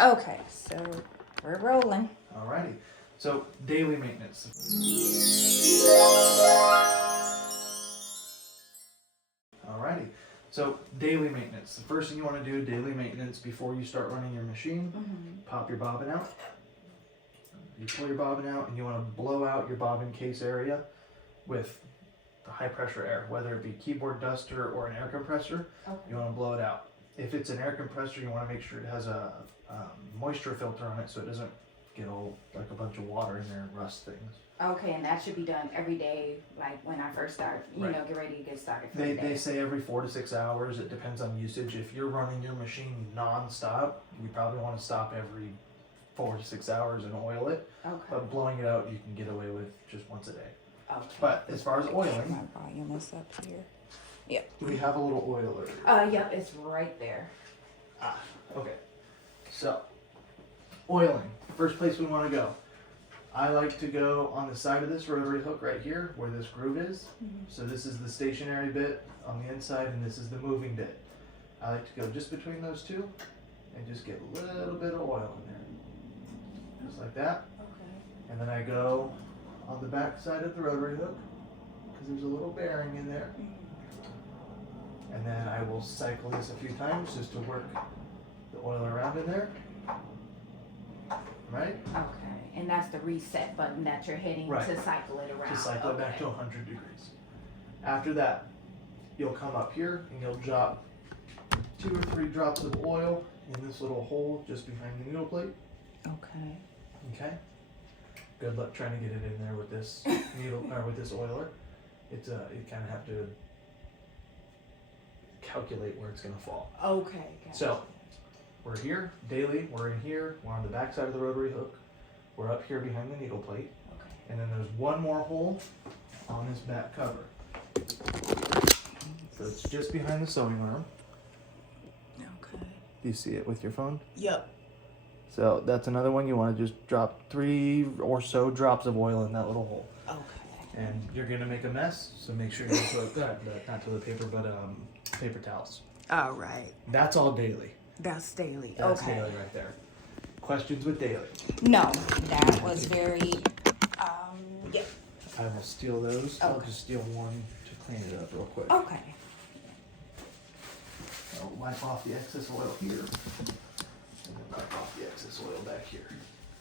Okay, so we're rolling. Alrighty. So daily maintenance. Alrighty. So daily maintenance. The first thing you want to do, daily maintenance, before you start running your machine, pop your bobbin out. You pull your bobbin out and you want to blow out your bobbin case area with the high pressure air, whether it be keyboard duster or an air compressor. Okay. You want to blow it out. If it's an air compressor, you want to make sure it has a moisture filter on it so it doesn't get all like a bunch of water in there and rust things. Okay, and that should be done every day, like when I first start, you know, get ready to get started for the day. They say every 4 to 6 hours. It depends on usage. If you're running your machine non-stop, you probably want to stop every 4 to 6 hours and oil it. Okay. But blowing it out, you can get away with just once a day. Okay. But as far as oiling, My volume is up here. Yep. we have a little oiler. Yep, it's right there. Okay. So, oiling. First place we want to go. I like to go on the side of this rotary hook right here where this groove is. So this is the stationary bit on the inside and this is the moving bit. I like to go just between those two and just get a little bit of oil in there. Just like that. Okay. And then I go on the back side of the rotary hook because there's a little bearing in there. And then I will cycle this a few times just to work the oil around in there. Right? Okay, and that's the reset button that you're hitting to cycle it around. To cycle it back to 100 degrees. After that, you'll come up here and you'll drop 2 or 3 drops of oil in this little hole just behind the needle plate. Okay. Okay? Good luck trying to get it in there with this needle or with this oiler. It's you kind of have to calculate where it's going to fall. Okay. Gotcha. So, we're here daily, we're in here, we're on the back side of the rotary hook, we're up here behind the needle plate, and then there's one more hole on this back cover. So it's just behind the sewing arm. Okay. Do you see it with your phone? Yep. So that's another one. You want to just drop 3 or so drops of oil in that little hole. Okay. And you're gonna make a mess, so make sure you put not toilet paper, but paper towels. All right. That's all daily. That's daily. That's okay. daily right there. Questions with daily? No, that was very, yeah. I will steal those. Okay. I'll just steal one to clean it up real quick. Okay. I'll wipe off the excess oil here. And then wipe off the excess oil back here.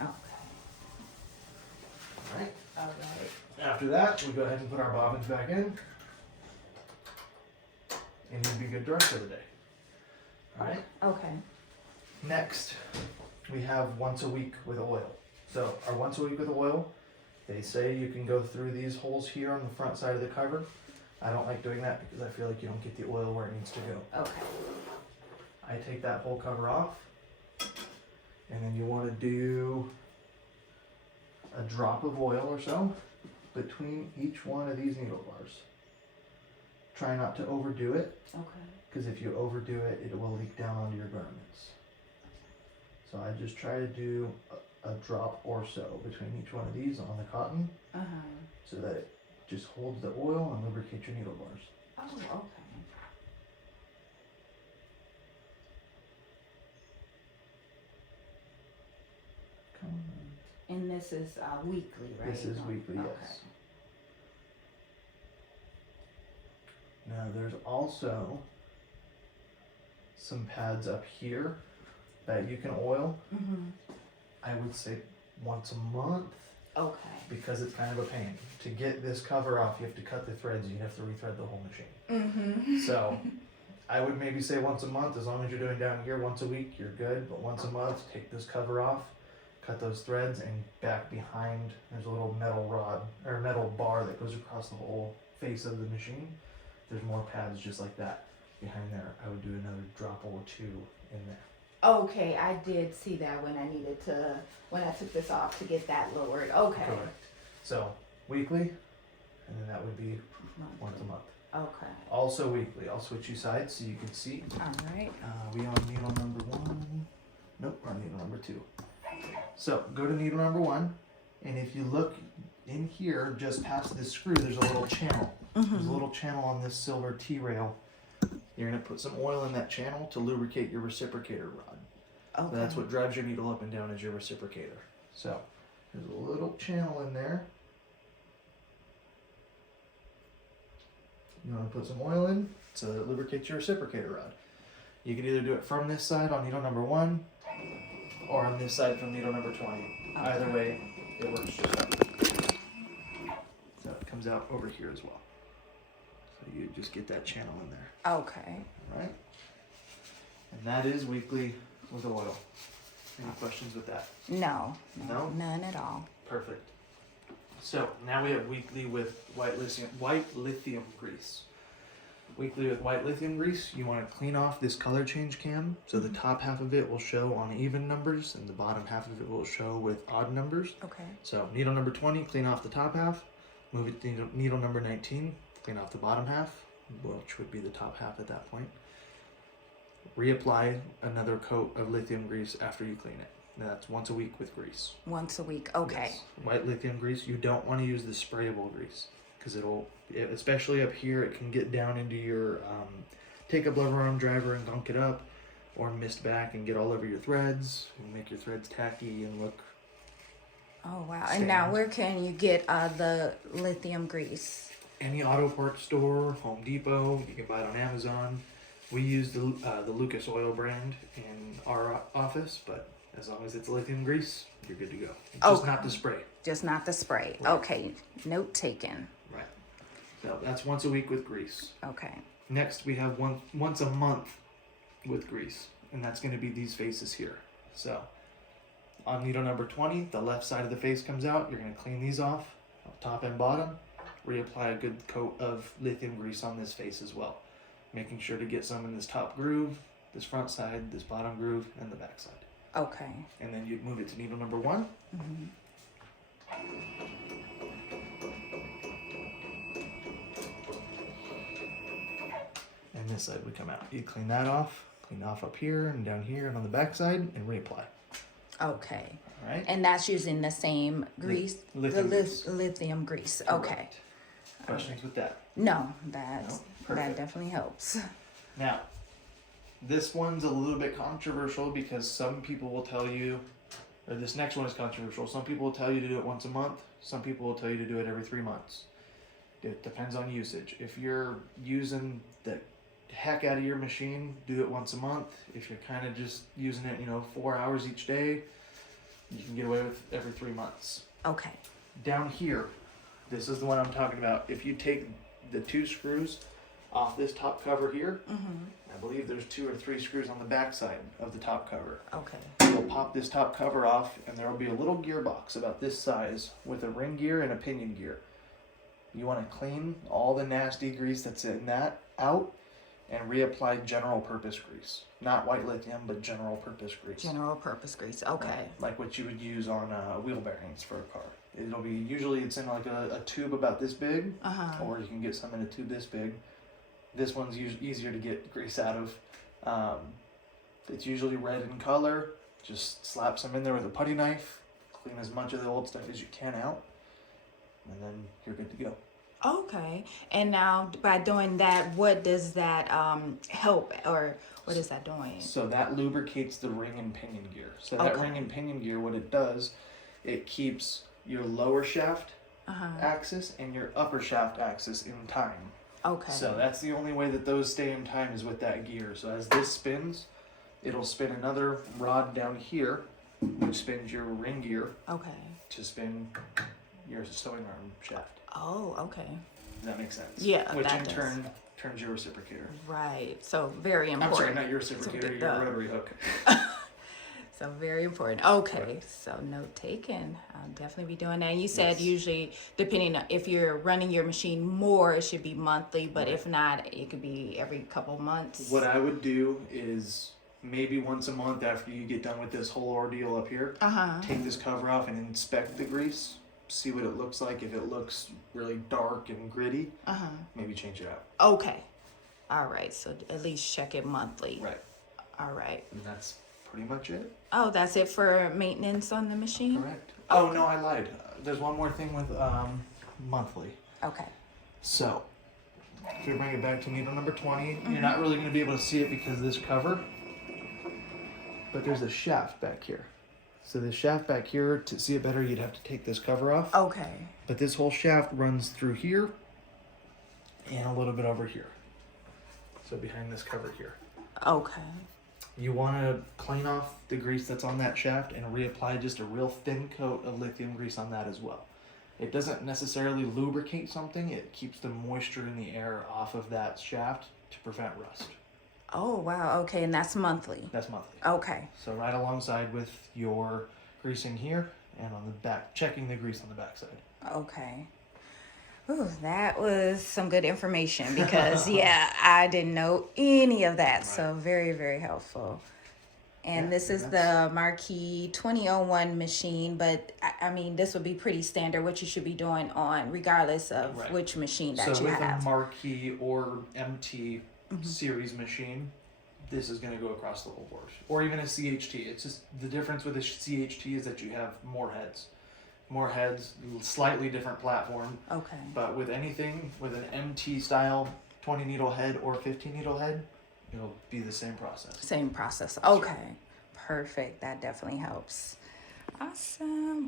Okay. Alright. All right. After that, we go ahead and put our bobbins back in. And you'll be good to rest for the day. Alright? Okay. Next, we have once a week with oil. So our once a week with oil, they say you can go through these holes here on the front side of the cover. I don't like doing that because I feel like you don't get the oil where it needs to go. Okay. I take that whole cover off, and then you want to do a drop of oil or so between each one of these needle bars. Try not to overdo it. Okay. Because if you overdo it, it will leak down onto your garments. So I just try to do a drop or so between each one of these on the cotton, so that it just holds the oil and lubricates your needle bars. Oh, okay. Come on. And this is weekly, right? This is weekly, okay. yes. Now there's also some pads up here that you can oil. I would say once a month. Okay. Because it's kind of a pain. To get this cover off, you have to cut the threads and you have to rethread the whole machine. So I would maybe say once a month, as long as you're doing down here once a week, you're good. But once a month, take this cover off, cut those threads, and back behind, there's a little metal rod or metal bar that goes across the whole face of the machine. There's more pads just like that behind there. I would do another drop or 2 in there. Okay, I did see that when I took this off to get that lowered. Okay. Correct. So weekly, and then that would be once a month. Okay. Also weekly. I'll switch you sides so you can see. All right. We on needle number 1. Nope, we're on needle number 2. So go to needle number 1, and if you look in here, just past this screw, there's a little channel. There's a little channel on this silver T-rail. You're gonna put some oil in that channel to lubricate your reciprocator rod. Okay. That's what drives your needle up and down is your reciprocator. So there's a little channel in there. You want to put some oil in so that it lubricates your reciprocator rod. You can either do it from this side on needle number 1 or on this side from needle number 20. Okay. Either way, it works just fine. So it comes out over here as well. So you just get that channel in there. Okay. All right. And that is weekly with oil. Any questions with that? No. No? None at all. Perfect. So now we have weekly with white lithium grease. Weekly with white lithium grease, you want to clean off this color change cam. So the top half of it will show on even numbers and the bottom half of it will show with odd numbers. Okay. So needle number 20, clean off the top half. Move it to needle number 19, clean off the bottom half, which would be the top half at that point. Reapply another coat of lithium grease after you clean it. Now that's once a week with grease. Once a week. Okay. Yes. White lithium grease, you don't want to use the sprayable grease because especially up here, it can get down into your take a blower arm driver and gunk it up, or mist back and get all over your threads and make your threads tacky and look. Oh wow! And now where can you get the lithium grease? Any auto parts store, Home Depot. You can buy it on Amazon. We use the Lucas Oil brand in our office, but as long as it's lithium grease, you're good to go. Just not the spray. Just not the spray. Right. Okay. Note taken. Right. So that's once a week with grease. Okay. Next, we have once a month with grease, and that's going to be these faces here. So on needle number 20, the left side of the face comes out. You're going to clean these off, top and bottom. Reapply a good coat of lithium grease on this face as well, making sure to get some in this top groove, this front side, this bottom groove, and the back side. Okay. And then you move it to needle number 1. Mm-hmm. And this side would come out. You clean that off, clean off up here and down here and on the back side, and reapply. Okay. All right. And that's using the same grease? Lithium grease. Lithium grease. Correct. Okay. Questions with that? No, that Perfect. definitely helps. Now, this one's a little bit controversial because some people will tell you, or this next one is controversial. Some people will tell you to do it once a month. Some people will tell you to do it every 3 months. It depends on usage. If you're using the heck out of your machine, do it once a month. If you're kind of just using it, 4 hours each day, you can get away with every 3 months. Okay. Down here, this is the one I'm talking about. If you take the 2 screws off this top cover here, I believe there's 2 or 3 screws on the back side of the top cover. Okay. You'll pop this top cover off and there will be a little gearbox about this size with a ring gear and a pinion gear. You want to clean all the nasty grease that's in that out and reapply general purpose grease. Not white lithium, but general purpose grease. General purpose grease. Okay. Like what you would use on wheel bearings for a car. It'll be, usually it's in like a tube about this big, or you can get some in a tube this big. This one's easier to get grease out of. It's usually red in color. Just slap some in there with a putty knife. Clean as much of the old stuff as you can out. And then you're good to go. Okay. And now by doing that, what does that help, or what is that doing? So that lubricates the ring and pinion gear. So that ring and pinion gear, what it does, it keeps your lower shaft axis and your upper shaft axis in time. Okay. So that's the only way that those stay in time is with that gear. So as this spins, it'll spin another rod down here, which spins your ring gear. Okay. To spin your sewing arm shaft. Oh, okay. Does that make sense? Yeah, which that in does. turn turns your reciprocator. Right. So very important. I'm sorry, not your reciprocator, your rotary hook. So very important. Okay, so note taken. I'll definitely be doing that. You said usually, depending on if you're running your machine more, it should be monthly, but if not, it could be every couple months. What I would do is maybe once a month after you get done with this whole ordeal up here, take this cover off and inspect the grease, see what it looks like. If it looks really dark and gritty, maybe change it out. Okay. All right, so at least check it monthly. Right. All right. And that's pretty much it. Oh, that's it for maintenance on the machine? Correct. Oh, no, I lied. There's one more thing with monthly. Okay. So, if we bring it back to needle number 20, you're not really going to be able to see it because of this cover. but there's a shaft back here. So the shaft back here, to see it better, you'd have to take this cover off. Okay. But this whole shaft runs through here and a little bit over here. So behind this cover here. Okay. You want to clean off the grease that's on that shaft and reapply just a real thin coat of lithium grease on that as well. It doesn't necessarily lubricate something, it keeps the moisture in the air off of that shaft to prevent rust. Oh, wow. Okay, and that's monthly. That's monthly. Okay. So right alongside with your greasing here and on the back, checking the grease on the back side. Okay. Ooh, that was some good information because, yeah, I didn't know any of that. Right. So very, very helpful. And this is the Marquee 2001 machine, but I mean, this would be pretty standard what you should be doing on, regardless of which machine that you have. So with a Marquee or MT series machine, this is going to go across the whole board. Or even a CHT. It's just the difference with a CHT is that you have more heads. More heads, slightly different platform. Okay. But with anything, with an MT style 20 needle head or 15 needle head, it'll be the same process. Same process. Okay. Perfect. That definitely helps. Awesome.